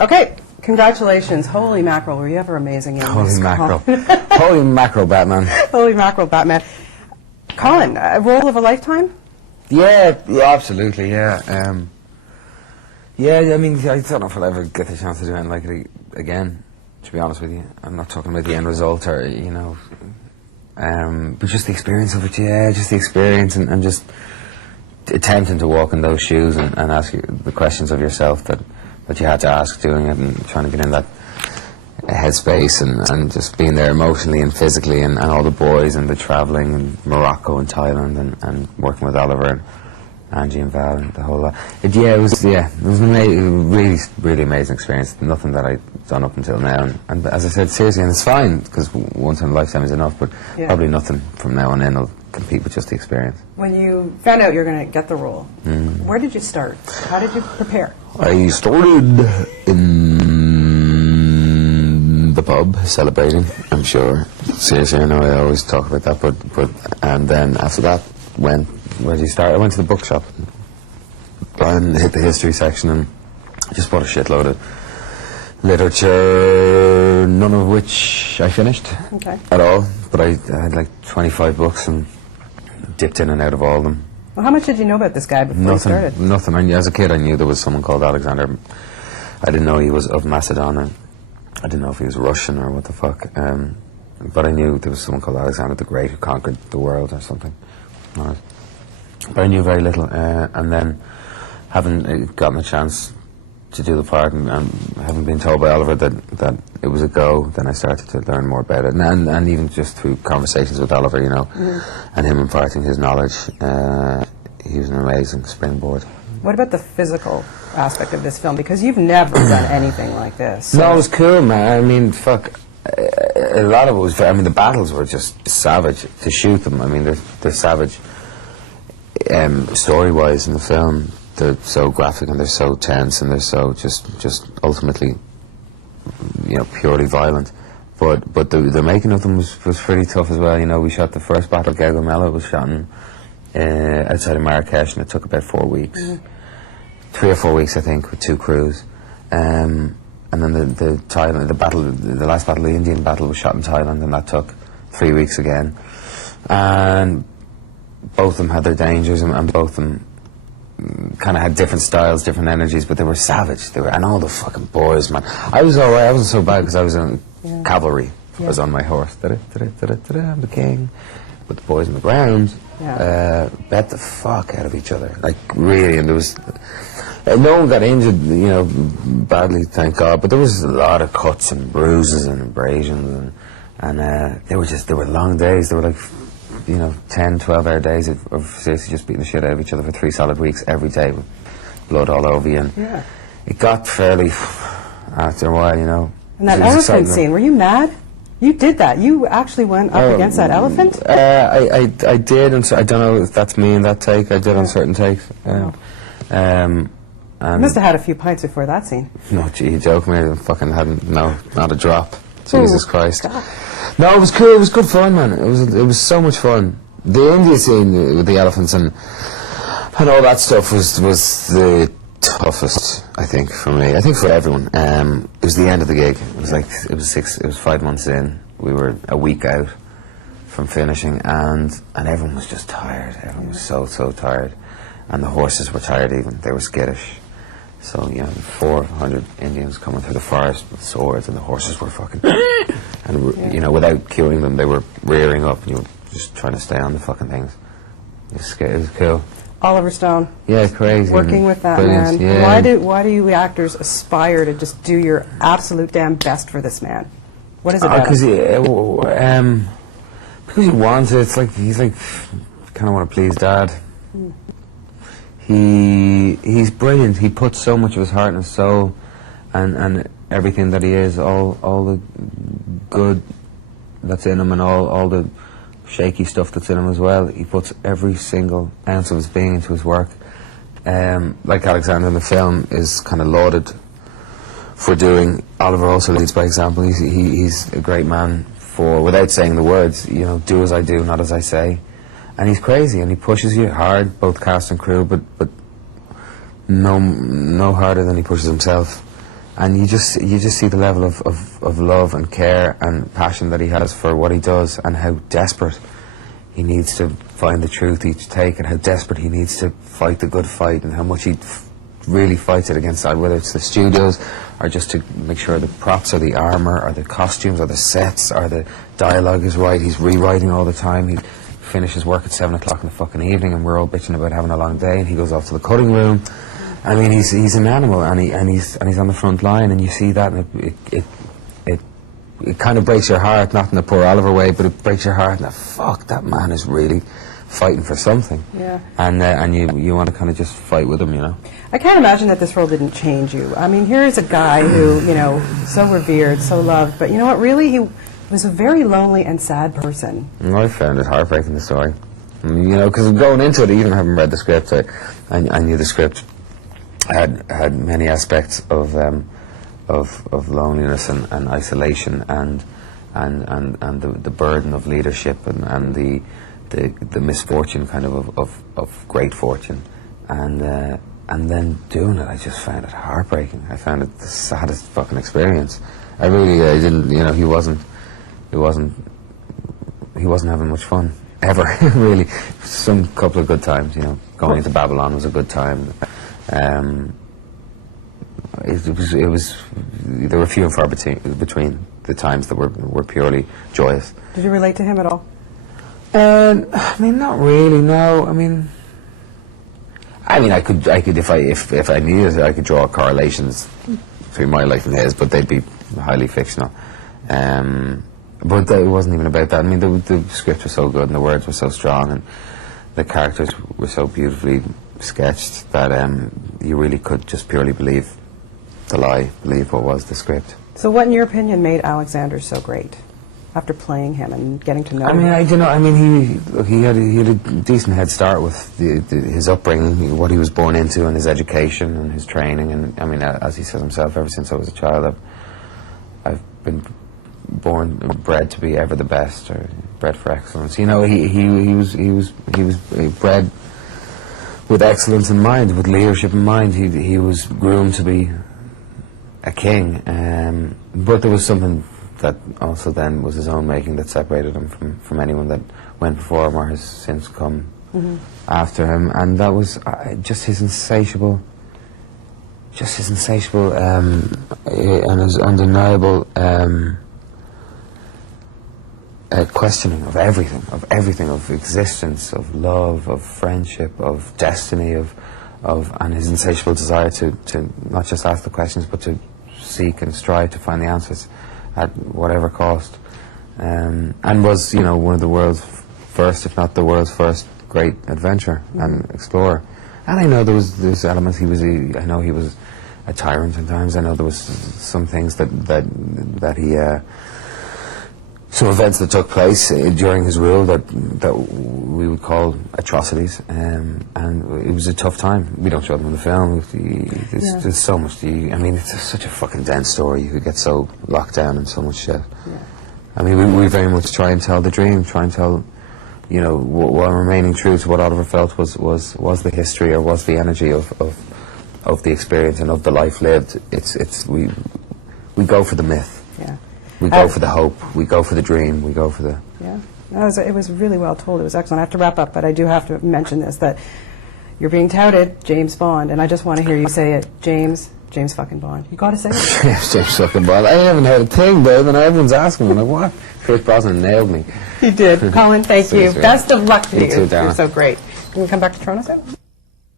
Okay, congratulations. Holy mackerel, were you ever amazing in Holy this? mackerel. Holy mackerel, Batman. Holy mackerel, Batman. Colin, a role of a lifetime? Yeah, absolutely, yeah. Yeah, I mean, I don't know if I'll ever get the chance to do anything like it again, to be honest with you. I'm not talking about the end result or, you know, but just the experience of it, yeah, just the experience and just attempting to walk in those shoes and ask you the questions of yourself that you had to ask doing it and trying to get in that headspace and just being there emotionally and physically and all the boys and the travelling and Morocco and Thailand and working with Oliver and Angie and Val and the whole lot. It was an really amazing experience. Nothing that I'd done up until now. And as I said, seriously, and it's fine because once in a lifetime is enough, but probably nothing from now on in will compete with just the experience. When you found out you were going to get the role, where did you start? How did you prepare? I started in the pub celebrating, I'm sure. Seriously, I know I always talk about that, but and then after that, where did you start? I went to the bookshop and hit the history section and just bought a shitload of literature, none of which I finished at all, but I had like 25 books and dipped in and out of all of them. Well, how much did you know about this guy before you started? Nothing. As a kid, I knew there was someone called Alexander. I didn't know he was of Macedon. I didn't know if he was Russian or what the fuck. But I knew there was someone called Alexander the Great who conquered the world or something. But I knew very little. And then, having gotten a chance to do the part and having been told by Oliver that it was a go, then I started to learn more about it. And even just through conversations with Oliver, you know, and him imparting his knowledge, he was an amazing springboard. What about the physical aspect of this film? Because you've never done anything like this. So. No, it was cool, man. I mean, fuck. A lot of it was, I mean, the battles were just savage to shoot them. I mean, they're savage story-wise in the film. They're so graphic and they're so tense and they're so just ultimately, you know, purely violent. But the making of them was pretty tough as well. You know, we shot the first battle, Gaugamela, was shot outside of Marrakesh, and it took about 4 weeks. 3 or 4 weeks, I think, with 2 crews. And then the last battle, the Indian battle, was shot in Thailand, and that took 3 weeks again. And both of them had their dangers, and both of them kind of had different styles, different energies, but they were savage. And all the fucking boys, man. I was alright. I wasn't so bad because I was in cavalry. I was on my horse. I'm the king. But the boys on the ground bet the fuck out of each other. Like, really. And there was... no one got injured, you know, badly, thank God. But there was a lot of cuts and bruises and abrasions. And they were long days. They were like... you know, 10, 12-hour days of seriously just beating the shit out of each other for 3 solid weeks every day with blood all over you. And it got fairly, after a while, you know. And that elephant scene, were you mad? You did that. You actually went up against that elephant? I did, and so I don't know if that's me in that take. I did on certain takes. You must have had a few pints before that scene. No, gee, you joke me. I fucking hadn't, not a drop. Jesus Christ. God. No, it was cool. It was good fun, man. It was so much fun. The India scene with the elephants and all that stuff was the toughest, I think, for me. I think for everyone. It was the end of the gig. It was 5 months in. We were a week out from finishing, and everyone was just tired. Everyone was so tired, and the horses were tired. Even they were skittish. So, you know, 400 Indians coming through the forest with swords, and the horses were fucking... and, you know, without cueing them, they were rearing up, and you were just trying to stay on the fucking things. It was cool. Oliver Stone. Yeah, crazy. Working with that man. Yeah. Why do you actors aspire to just do your absolute damn best for this man? What is it about because him? Because he wants it. It's like, he's like, kind of want to please Dad. He's brilliant. He puts so much of his heart and his soul and everything that he is, all the good that's in him and all the shaky stuff that's in him as well. He puts every single ounce of his being into his work. Like Alexander in the film is kind of lauded for doing. Oliver also leads by example. He's a great man for, without saying the words, you know, do as I do, not as I say. And he's crazy, and he pushes you hard, both cast and crew, but no harder than he pushes himself. And you just see the level of love and care and passion that he has for what he does, and how desperate he needs to find the truth each take, and how desperate he needs to fight the good fight, and how much he really fights it against that, whether it's the studios or just to make sure the props or the armour or the costumes or the sets or the dialogue is right. He's rewriting all the time. He finishes work at 7 o'clock in the fucking evening, and we're all bitching about having a long day, and he goes off to the cutting room. I mean, he's an animal, and he's on the front line, and you see that, and it kind of breaks your heart, not in a poor Oliver way, but it breaks your heart, and fuck, that man is really fighting for something. Yeah. And you want to kind of just fight with him, you know. I can't imagine that this role didn't change you. I mean, here is a guy who, you know, so revered, so loved, but you know what, really, he was a very lonely and sad person. I found it heartbreaking, the story. You know, because going into it, even having read the script, I knew the script had many aspects of loneliness and isolation and the burden of leadership and the misfortune kind of great fortune, and then doing it, I just found it heartbreaking. I found it the saddest fucking experience. I really didn't, you know, he wasn't having much fun ever. Really, some couple of good times, you know. Going into Babylon was a good time. It was there were few and far between the times that were purely joyous. Did you relate to him at all? I mean, not really. No, I mean, I could if I needed, I could draw correlations between my life and his, but they'd be highly fictional. But it wasn't even about that. I mean, the script was so good, and the words were so strong, and the characters were so beautifully sketched that you really could just purely believe the lie, believe what was the script. So what, in your opinion, made Alexander so great after playing him and getting to know him? I mean, I don't know. I mean, he had a decent head start with his upbringing, what he was born into, and his education and his training. And I mean, as he says himself, ever since I was a child, I've been born and bred to be ever the best, or bred for excellence. You know, he was bred with excellence in mind, with leadership in mind. He was groomed to be a king, but there was something that also then was his own making that separated him from anyone that went before him or has since come after him, and that was just his insatiable and his undeniable questioning of everything, of existence, of love, of friendship, of destiny, and his insatiable desire to not just ask the questions, but to seek and strive to find the answers at whatever cost, and was, you know, one of the world's first, if not the world's first, great adventurer and explorer. And I know there's elements. I know he was a tyrant at times. I know there was some things that he. Some events that took place during his rule that we would call atrocities, and it was a tough time. We don't show them in the film. There's so much. I mean, it's such a fucking dense story. You could get so locked down in so much shit. Yeah. I mean, we very much try and tell the dream, try and tell, you know, while remaining true to what Oliver felt was the history, or was the energy of the experience and of the life lived. We go for the myth. Yeah. We go for the hope, we go for the dream, we go for the... Yeah, it was really well told. It was excellent. I have to wrap up, but I do have to mention this, that you're being touted James Bond, and I just want to hear you say it, James fucking Bond. You got to say it. Yes, James fucking Bond. I haven't heard a thing, babe, and everyone's asking me, like, what? Chris Brosnan nailed me. He did. Colin, thank you. Best of luck to you. You too, Dana. You're so great. Can we come back to Toronto soon?